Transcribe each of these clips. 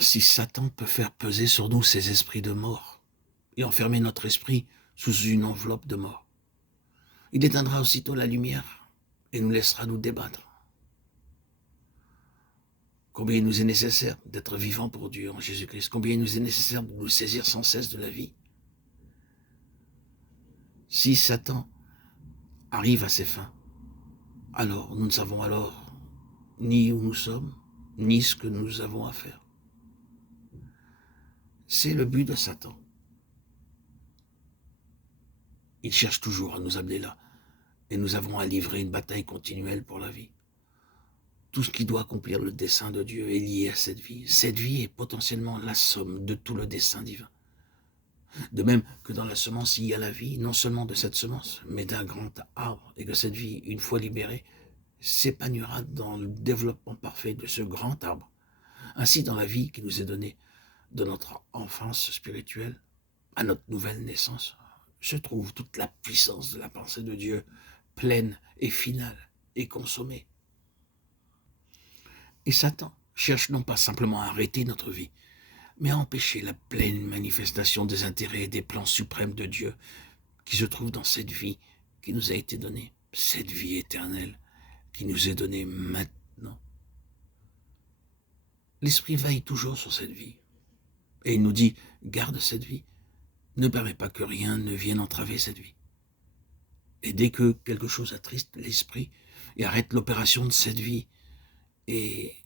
si Satan peut faire peser sur nous ses esprits de mort et enfermer notre esprit sous une enveloppe de mort, il éteindra aussitôt la lumière et nous laissera nous débattre. Combien il nous est nécessaire d'être vivants pour Dieu en Jésus-Christ, combien il nous est nécessaire de nous saisir sans cesse de la vie. Si Satan arrive à ses fins, alors nous ne savons alors ni où nous sommes, ni ce que nous avons à faire. C'est le but de Satan. Il cherche toujours à nous amener là, et nous avons à livrer une bataille continuelle pour la vie. Tout ce qui doit accomplir le dessein de Dieu est lié à cette vie. Cette vie est potentiellement la somme de tout le dessein divin. De même que dans la semence, il y a la vie, non seulement de cette semence, mais d'un grand arbre, et que cette vie, une fois libérée, s'épanouira dans le développement parfait de ce grand arbre. Ainsi, dans la vie qui nous est donnée de notre enfance spirituelle à notre nouvelle naissance, se trouve toute la puissance de la pensée de Dieu, pleine et finale et consommée. Et Satan cherche non pas simplement à arrêter notre vie, mais à empêcher la pleine manifestation des intérêts et des plans suprêmes de Dieu qui se trouvent dans cette vie qui nous a été donnée, cette vie éternelle qui nous est donnée maintenant. L'Esprit veille toujours sur cette vie et il nous dit, garde cette vie, ne permets pas que rien ne vienne entraver cette vie. Et dès que quelque chose attriste l'Esprit et arrête l'opération de cette vie, et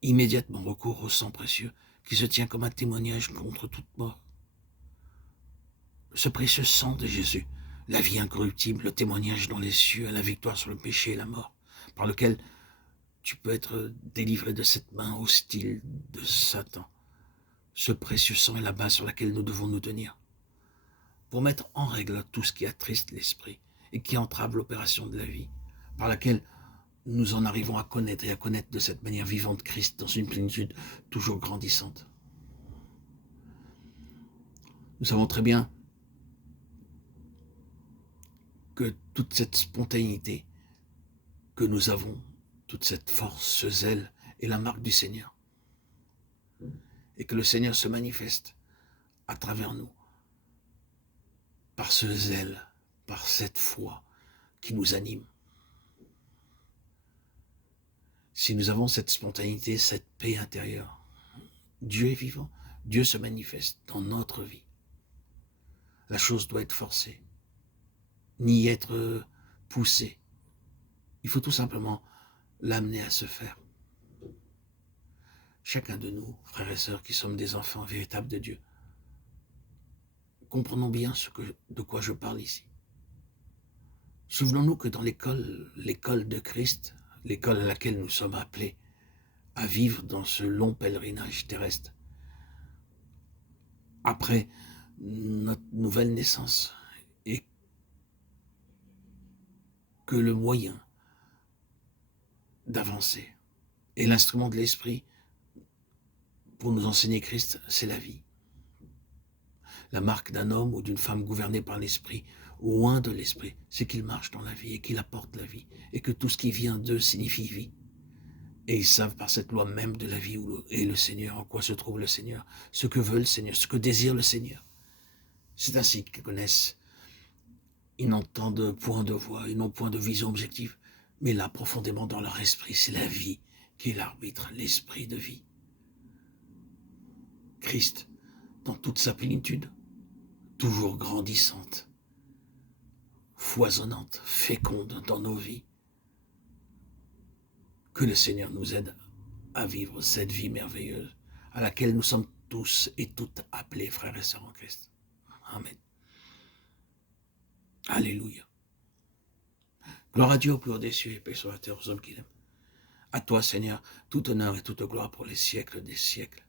immédiatement recours au sang précieux qui se tient comme un témoignage contre toute mort. Ce précieux sang de Jésus, la vie incorruptible, le témoignage dans les cieux à la victoire sur le péché et la mort, par lequel tu peux être délivré de cette main hostile de Satan. Ce précieux sang est la base sur laquelle nous devons nous tenir pour mettre en règle tout ce qui attriste l'esprit et qui entrave l'opération de la vie, par laquelle nous en arrivons à connaître et à connaître de cette manière vivante Christ dans une plénitude toujours grandissante. Nous savons très bien que toute cette spontanéité que nous avons, toute cette force, ce zèle, est la marque du Seigneur. Et que le Seigneur se manifeste à travers nous, par ce zèle, par cette foi qui nous anime. Si nous avons cette spontanéité, cette paix intérieure, Dieu est vivant, Dieu se manifeste dans notre vie. La chose doit être forcée, ni être poussée. Il faut tout simplement l'amener à se faire. Chacun de nous, frères et sœurs, qui sommes des enfants véritables de Dieu, comprenons bien de quoi je parle ici. Souvenons-nous que dans l'école de Christ, l'école à laquelle nous sommes appelés à vivre dans ce long pèlerinage terrestre, après notre nouvelle naissance, et que le moyen d'avancer et l'instrument de l'esprit pour nous enseigner Christ, c'est la vie. La marque d'un homme ou d'une femme gouverné par l'esprit, ou loin de l'esprit, c'est qu'il marche dans la vie et qu'il apporte la vie, et que tout ce qui vient d'eux signifie vie. Et ils savent par cette loi même de la vie où est le Seigneur, en quoi se trouve le Seigneur, ce que veut le Seigneur, ce que désire le Seigneur. C'est ainsi qu'ils connaissent. Ils n'entendent point de voix, ils n'ont point de vision objective, mais là, profondément dans leur esprit, c'est la vie qui est l'arbitre, l'esprit de vie. Christ, dans toute sa plénitude, toujours grandissante, foisonnante, féconde dans nos vies. Que le Seigneur nous aide à vivre cette vie merveilleuse à laquelle nous sommes tous et toutes appelés, frères et sœurs en Christ. Amen. Alléluia. Gloire à Dieu au plus haut des cieux et paix sur la terre aux hommes qu'il aime. À toi, Seigneur, tout honneur et toute gloire pour les siècles des siècles.